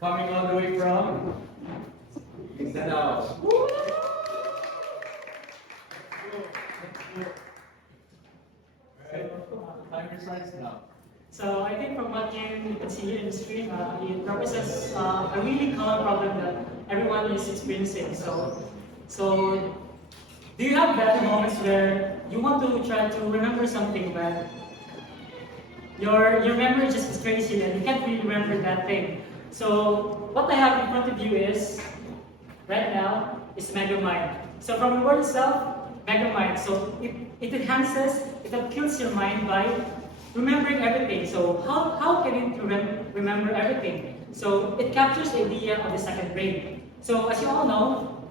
Coming all the way from Mindanao. Time resides now. So I think from what you can see here in the screen, it represents a really common problem that everyone is experiencing. So do you have that moments where you want to try to remember something, but your memory just is crazy and you can't really remember that thing? So what I have in front of you is right now is Megamind. So from the word itself, Megamind. So it enhances, it appeals your mind by remembering everything. So how can it remember everything? So it captures the idea of the second brain. So as you all know,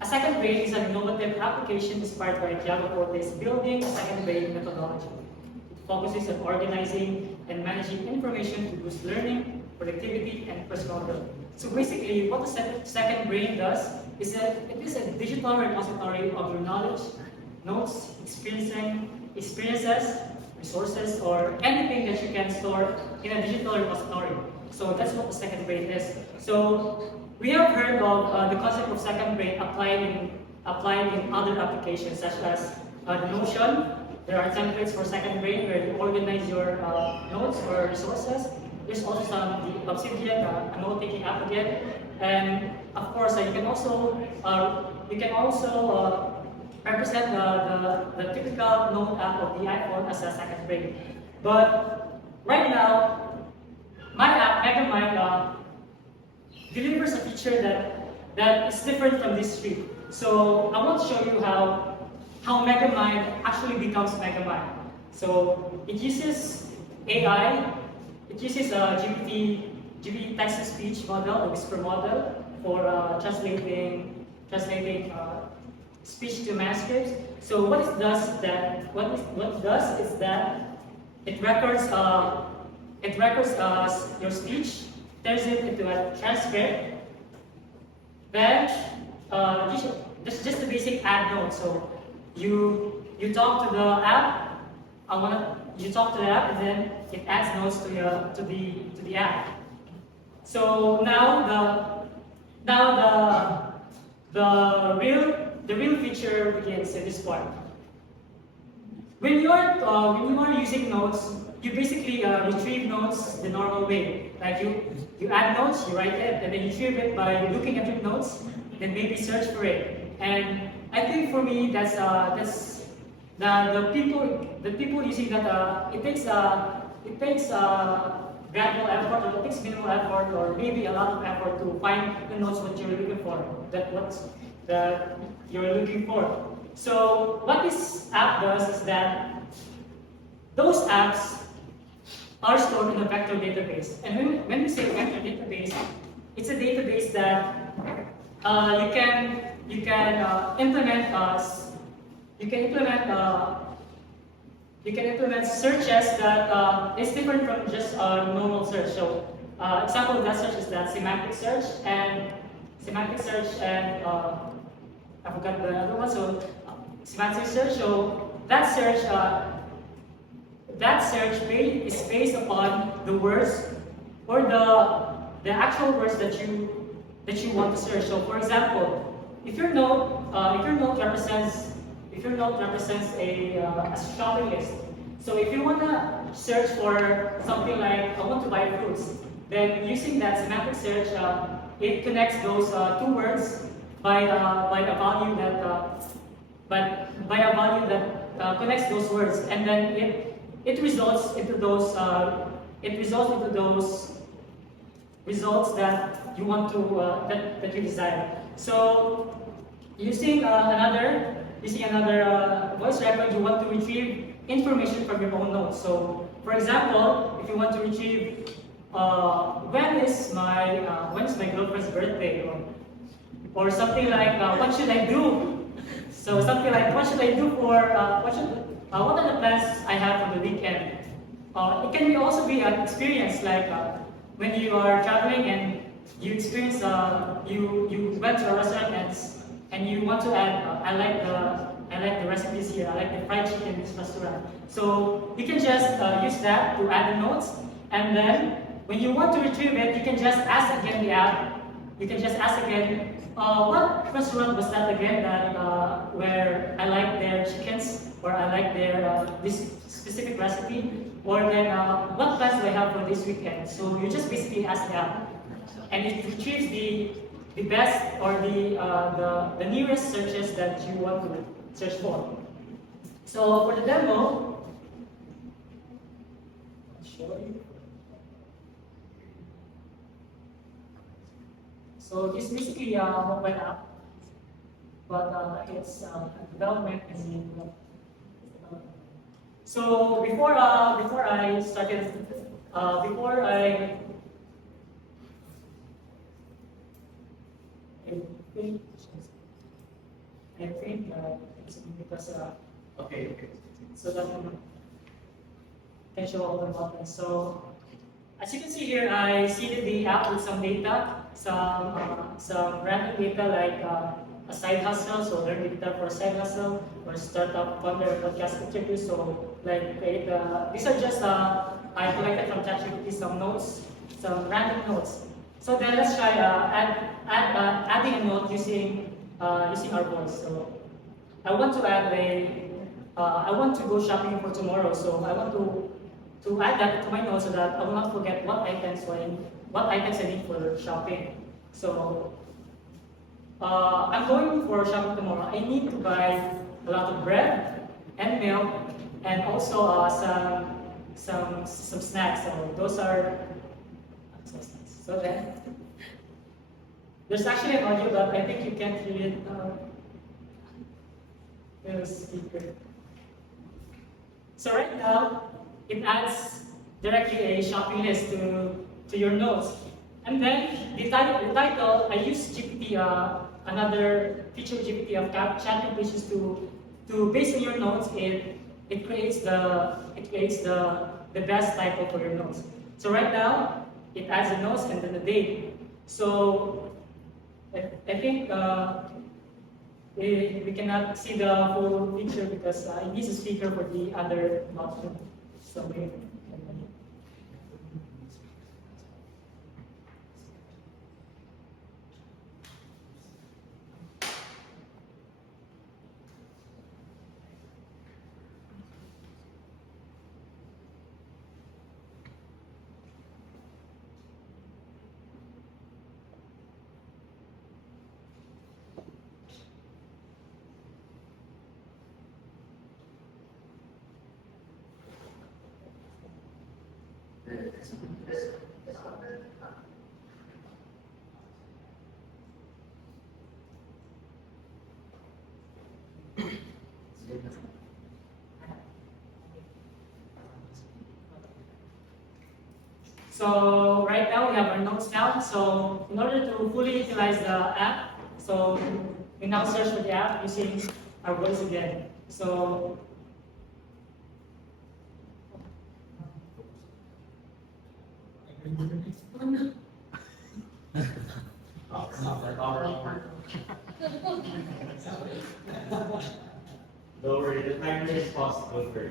a second brain is an innovative application inspired by Tiago Forte's building a second brain methodology. It focuses on organizing and managing information to boost learning, productivity, and personal growth. So basically, what the second brain does is that it is a digital repository of your knowledge, notes, experiences, resources, or anything that you can store in a digital repository. So that's what the second brain is. So we have heard of the concept of second brain applied in other applications such as the Notion. There are templates for second brain where you organize your notes or resources. There's also the Obsidian, a note-taking app again, and of course you can also represent the typical note app of the iPhone as a second brain. But right now, my app Megamind delivers a feature that is different from this three. So I want to show you how Megamind actually becomes Megamind. So it uses AI, it uses a GPT text-to-speech model, a whisper model, for translating speech to manuscripts. So what it does is that it records your speech, turns it into a transcript. Then just the basic add note. So you talk to the app. You talk to the app, and then it adds notes to the app. So now the real feature begins in this part. When you are using notes, you basically retrieve notes the normal way. Like you add notes, you write it, and then you retrieve it by looking at your notes, then maybe search for it. And I think for me that's the people using that it takes gradual effort, or it takes minimal effort, or maybe a lot of effort to find the notes what you're looking for. That you're looking for. So what this app does is that those apps are stored in a vector database. And when we say vector database, it's a database that you can implement searches that is different from just a normal search. So example of that search is that semantic search and I forgot the other one. So semantic search. So that search is based upon the words or the actual words that you want to search. So for example, if your note represents a shopping list. So if you want to search for something like I want to buy fruits, then using that semantic search, it connects those two words by a value that connects those words, and then it results into those results that you want to that you desire. So using another voice record, you want to retrieve information from your own notes. So for example, if you want to retrieve when is my girlfriend's birthday, or something like what should I do? So something like what should I do for what are the plans I have for the weekend? It can also be an experience like when you are traveling and you experience you went to a restaurant and you want to add I like the recipes here. I like the fried chicken in this restaurant. So you can just use that to add the notes, and then when you want to retrieve it, you can just ask again the app. You can just ask again, what restaurant was that again that where I like their chickens or I like their this specific recipe, or then what plans do I have for this weekend? So you just basically ask the app, and it retrieves the best or the nearest searches that you want to search for. So for the demo, I'll show you. So this is basically a mobile app, but it's development and so before I started before I think I think it's because Okay. so that I can show all the buttons. So as you can see here, I seeded the app with some data, some random data like a side hustle, so learn data for a side hustle, or startup founder podcast interview. So like create, these are just I collected from ChatGPT some notes, some random notes. So then let's try adding a note using using our voice. So I want to add I want to go shopping for tomorrow, so I want to add that to my notes so that I will not forget what items I need for shopping. So I'm going for shopping tomorrow. I need to buy a lot of bread and milk, and also some snacks. So those are some snacks. So then there's actually an audio, but I think you can't hear it. The speaker. So right now, it adds directly a shopping list to your notes. And then the title I use GPT, another feature GPT of chatting pages to based on your notes, it creates the best title for your notes. So right now, it adds the notes and then the date. So I think we cannot see the whole picture because it needs a speaker for the other option. So So right now we have our notes down. So in order to fully utilize the app, so we now search for the app using our voice again. So Don't worry, the timer is paused. Don't worry.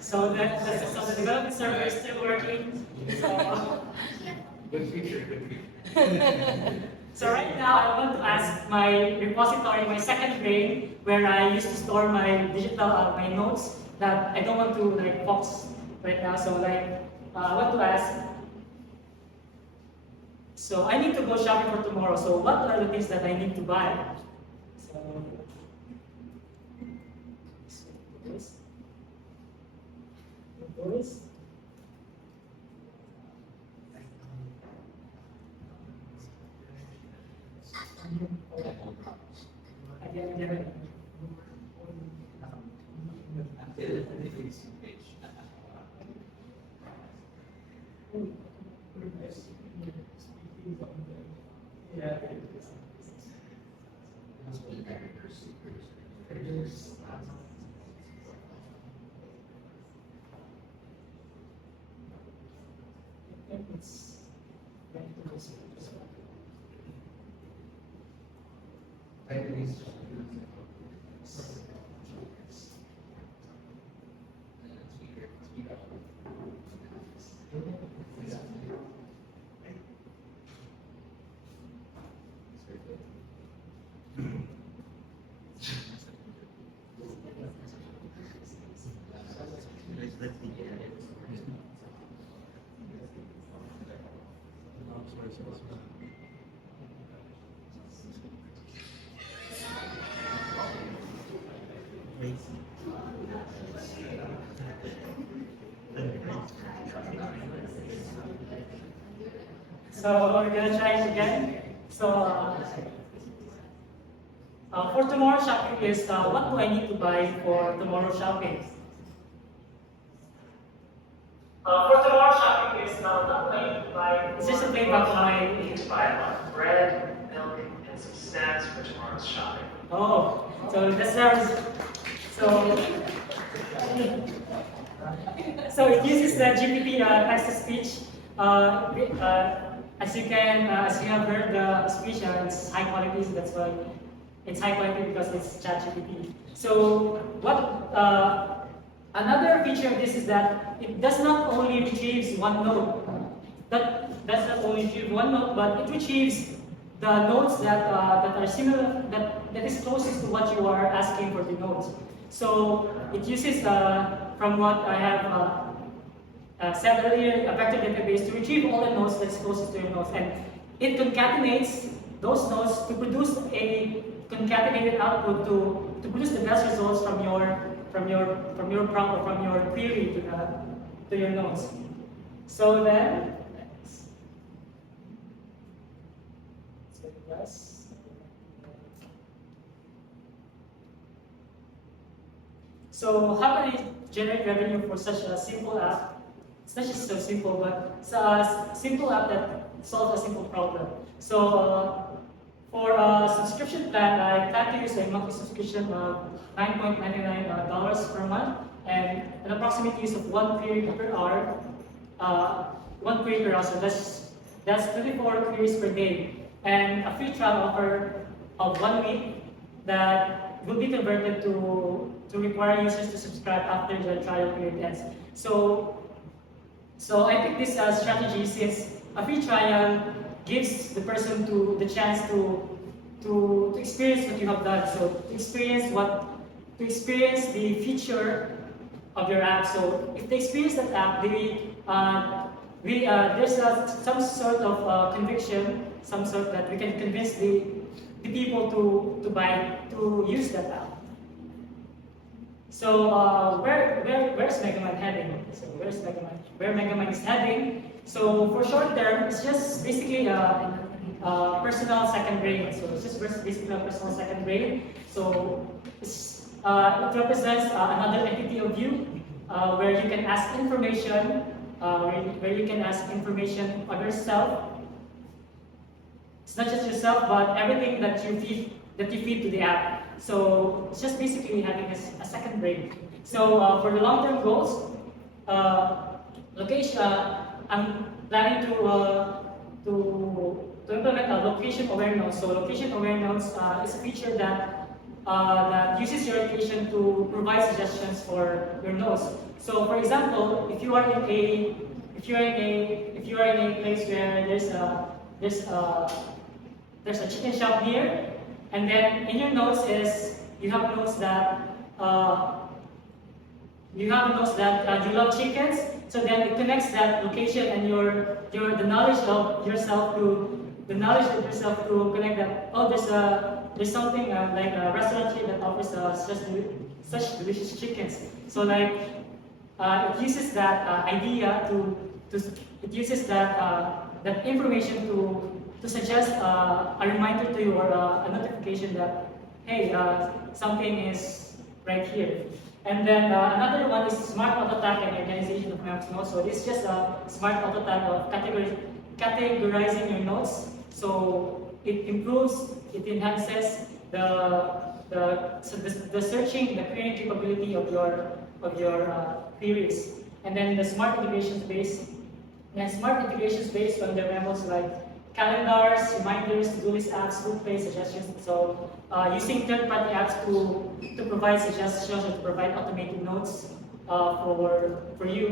so the development server is still working. So, Good feature, good feature. so right now I want to ask my repository, my second brain, where I used to store my digital my notes that I don't want to like box right now. So like I want to ask. So I need to go shopping for tomorrow. So what are the things that I need to buy? So voice. So we're gonna try it again. So for tomorrow shopping is what do I need to buy for tomorrow shopping? For tomorrow shopping is what do I need to buy? It's just a playback of my. You need to buy a lot of bread, milk, and some snacks for tomorrow's shopping. Oh, so that's our. So. So it uses the GPT text to speech. As you have heard the speech, it's high quality. So that's why it's high quality because it's ChatGPT. So what another feature of this is that it does not only retrieves one note. That does not only retrieve one note, but it retrieves the notes that are similar that is closest to what you are asking for the notes. So it uses from what I have said earlier, a vector database to retrieve all the nodes that's closest to your nodes, and it concatenates those nodes to produce a concatenated output to produce the best results from your prompt or from your query to your nodes. So then, yes. So how can I generate revenue for such a simple app? It's not just so simple, but it's a simple app that solves a simple problem. So for a subscription plan, I plan to use a monthly subscription of $9.99 per month and an approximate use of one query per hour. So that's 24 queries per day, and a free trial offer of 1 week that will be converted to require users to subscribe after the trial period ends. So I picked this strategy since a free trial gives the person the chance to experience what you have done. So to experience the feature of your app. So if they experience that app, there's some sort of conviction, some sort that we can convince the people to use that app. So where's Megamind heading? So where Megamind is heading? So for short term, it's just basically a personal second brain. So it's just basically a personal second brain. So it represents another entity of you, where you can ask information, where you can ask information of yourself. It's not just yourself, but everything that you feed to the app. So it's just basically having a second brain. So for the long-term goals, location, I'm planning to implement a location-aware node. So location-aware nodes is a feature that uses your location to provide suggestions for your nodes. So for example, if you are in a place where there's a chicken shop here, and then in your notes you have notes that you love chickens. So then it connects that location and the knowledge of yourself to connect that. Oh, there's something like a restaurant here that offers such delicious chickens. So like it uses that idea it uses that information to to suggest a reminder to you or a notification that, hey, something is right here. And then another one is smart auto tag and organization of maps notes. So this is just a smart auto tag of categorizing your notes. So it improves, it enhances the searching, the querying capability of your queries. And then the smart integration space. And smart integration space on the memos like calendars, reminders, to-do list apps, group play suggestions. So using third-party apps to provide suggestions or to provide automated notes for you.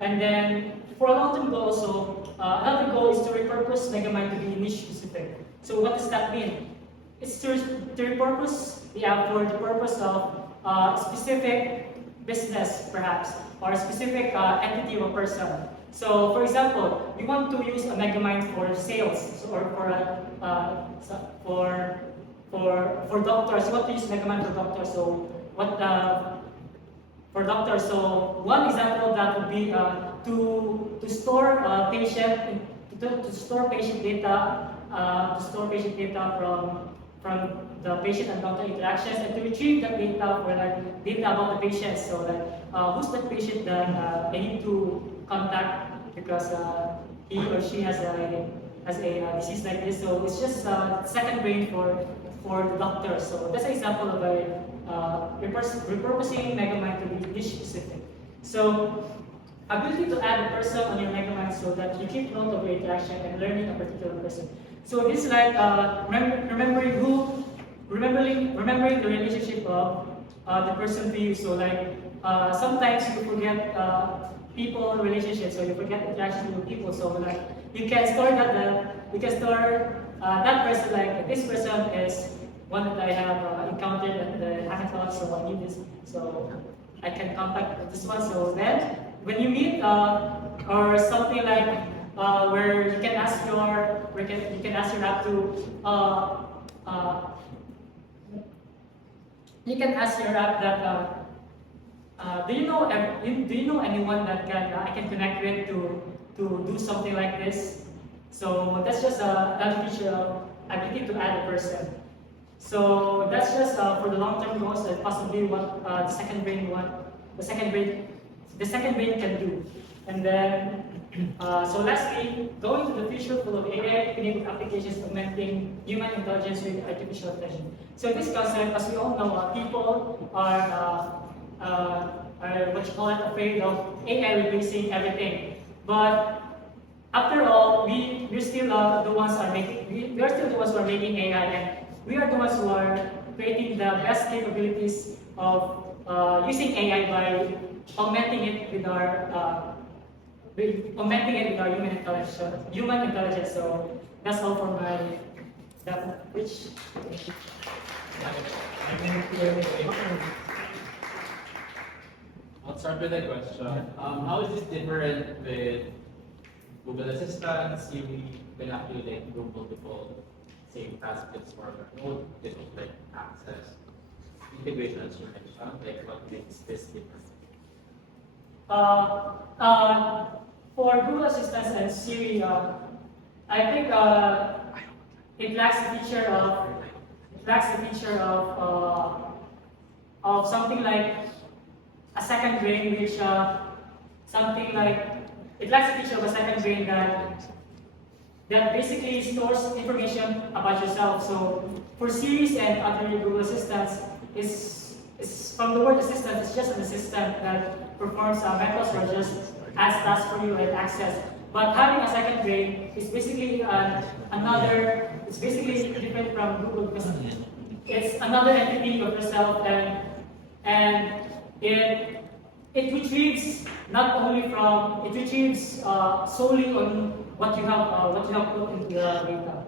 And then for a long-term goal also, another goal is to repurpose Megamind to be niche specific. So what does that mean? It's to repurpose the app for the purpose of specific business perhaps, or a specific entity or person. So for example, you want to use a Megamind for sales, or for doctors, you want to use Megamind for doctors. So what for doctors? So one example of that would be to store patient data, from the patient and doctor interactions, and to retrieve that data for like data about the patient. So like who's that patient that I need to contact because he or she has a disease like this. So it's just second brain for the doctor. So that's an example of a repurposing Megamind to be niche specific. So ability to add a person on your Megamind so that you keep note of your interaction and learning a particular person. So this is like remembering the relationship of the person to you. So like sometimes you forget people relationships, so you forget interactions with people. So like you can store that person, like this person is one that I have encountered at the hackathon, so I need this, so I can contact this one. So then when you meet or something like where you can ask your app to you can ask your app that do you know anyone that I can connect with to do something like this? So that's just another feature of ability to add a person. So that's just for the long-term goals and possibly what the second brain can do. And then so lastly, going to the future full of AI-enabled applications augmenting human intelligence with artificial intelligence. So this concept, as we all know, people are what you call it, afraid of AI replacing everything. But after all, we're still the ones we are still the ones who are making AI, and we are the ones who are creating the best capabilities of using AI by augmenting it with our human intelligence. So that's all for my which. I'll start with a question. How is this different with Google Assistant, Siri, when actually like do multiple same tasks for node, different like access, integration as you mentioned, like what makes this different? For Google Assistant and Siri, I think it lacks the feature of something like a second brain, which something like it lacks the feature of a second brain that basically stores information about yourself. So for Siri and other Google Assistants, is from the word assistant, it's just an assistant that performs methods or just adds tasks for you and access. But having a second brain is basically it's basically different from Google because it's another entity of yourself, and it retrieves solely on what you have put into the data.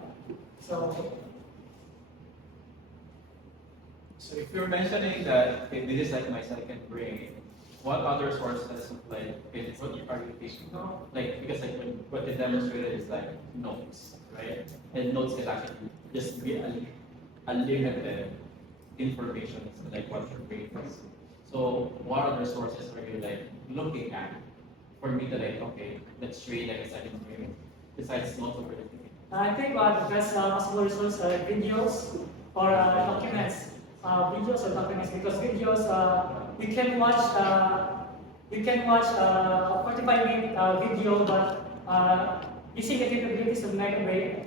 So if you're mentioning that okay, this is like my second brain, what other sources like it's what are you thinking of? Like because like what they demonstrated is like notes, right? And notes can actually just be a limited information, like what your brain is. So what other sources are you like looking at for me to like okay, let's create like a second brain besides notes over the I think the best possible resource are videos or documents. Videos or documents because videos you can watch 45-minute video, but using the capabilities of Megamind,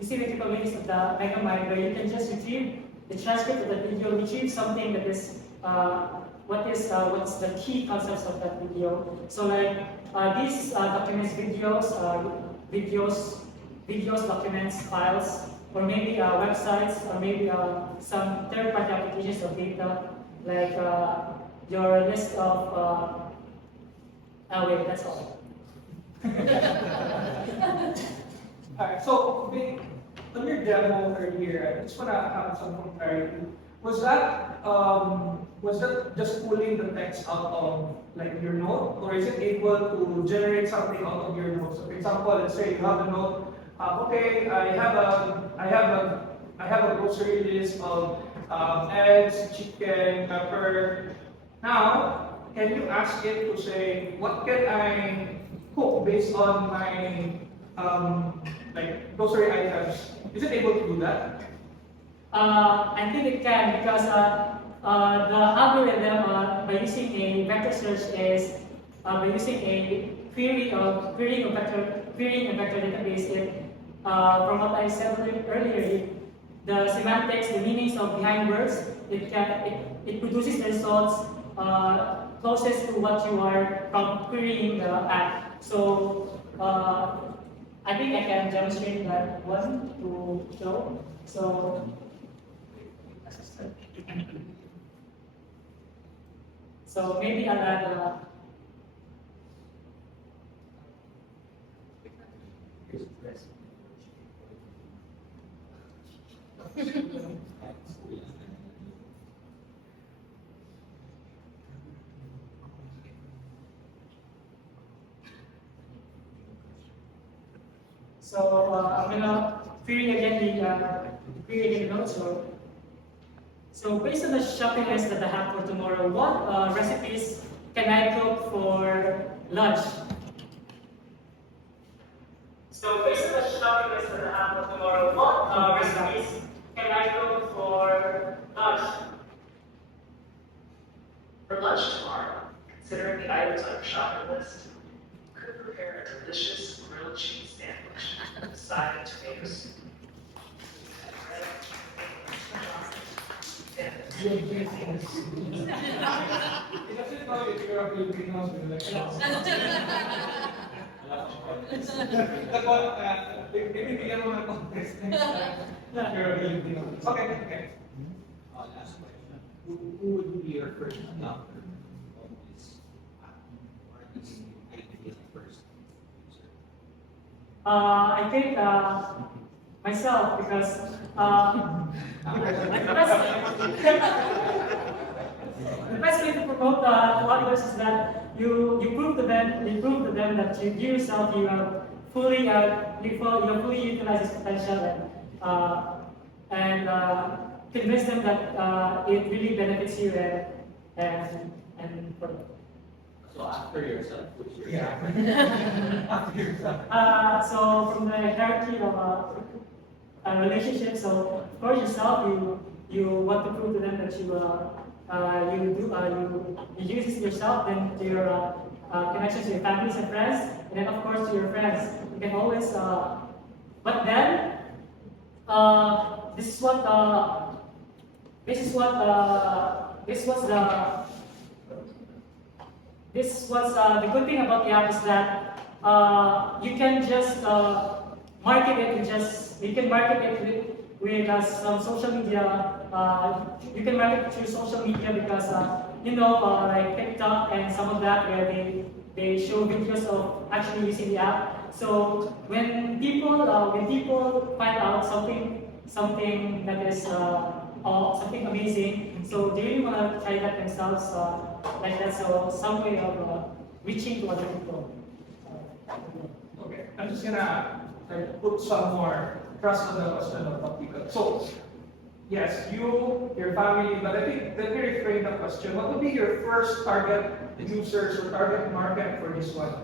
using the capabilities of the Megamind, where you can just retrieve the transcript of the video, retrieve something that is what's the key concepts of that video. So like these documents, videos, documents, files, or maybe websites, or maybe some third-party applications of data, like your list of. Wait, that's all. Alright, so on your demo earlier, I just wanna have some clarity. Was that just pulling the text out of like your note, or is it able to generate something out of your note? So for example, let's say you have a note. Okay, I have a grocery list of eggs, chicken, pepper. Now, can you ask it to say what can I cook based on my like grocery items? Is it able to do that? I think it can because the algorithm by using a vector search is by using a querying a vector database. From what I said earlier, the semantics, the meanings of behind words, it produces the results closest to what you are from querying the app. So I think I can demonstrate that one to show. So maybe I'll add I'm gonna query again the notes. So based on the shopping list that I have for tomorrow, what recipes can I cook for lunch? So based on the shopping list that I have for tomorrow, what recipes can I cook for lunch? For lunch tomorrow, considering the items on your shopping list, you could prepare a delicious grilled cheese sandwich with a side of tomatoes. It doesn't know if you're a Filipino with elections. Maybe bigyan mo ng context next time. You're a Filipino. Okay. Last question. Who would be your first adopter of this app? Or this idea first user? I think myself because the best way to promote to others is that you prove to them that you yourself you have fully utilized this potential and convince them that it really benefits you and for So after yourself, which is After yourself. so from the hierarchy of a relationship, so for yourself, you want to prove to them that you use this yourself, then to your connections to your families and friends, and then of course to your friends. You can always, but then this was the good thing about the app is that you can just market it. You can market it with some social media. You can market it through social media because like TikTok and some of that where they show videos of actually using the app. So when people find out something that is something amazing, so they really want to try that themselves. Like that's some way of reaching to other people. Okay, I'm just gonna put some more trust on the question of people. So, yes, your family, but I think let me reframe the question. What would be your first target users or target market for this one?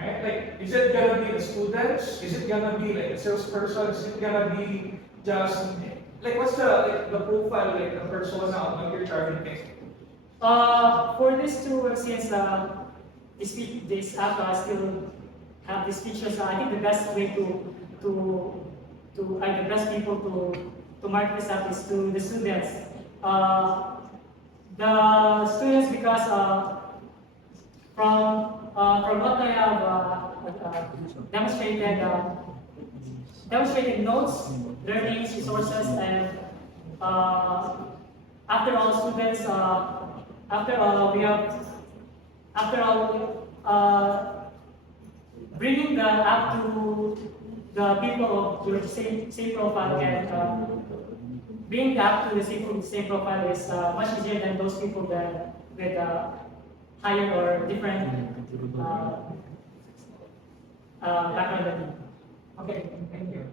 Right? Like, is it gonna be the students? Is it gonna be like a salesperson? Is it gonna be just like what's the profile, like the persona of your targeting? For this two, since this app still have these features, I think the best way the best people to market this app is to the students. The students, because from what I have demonstrated notes, learnings, resources, and after all students, after all, bringing the app to the people of your same profile, and bringing the app to the same profile is much easier than those people that with higher or different background than you. Okay, thank you.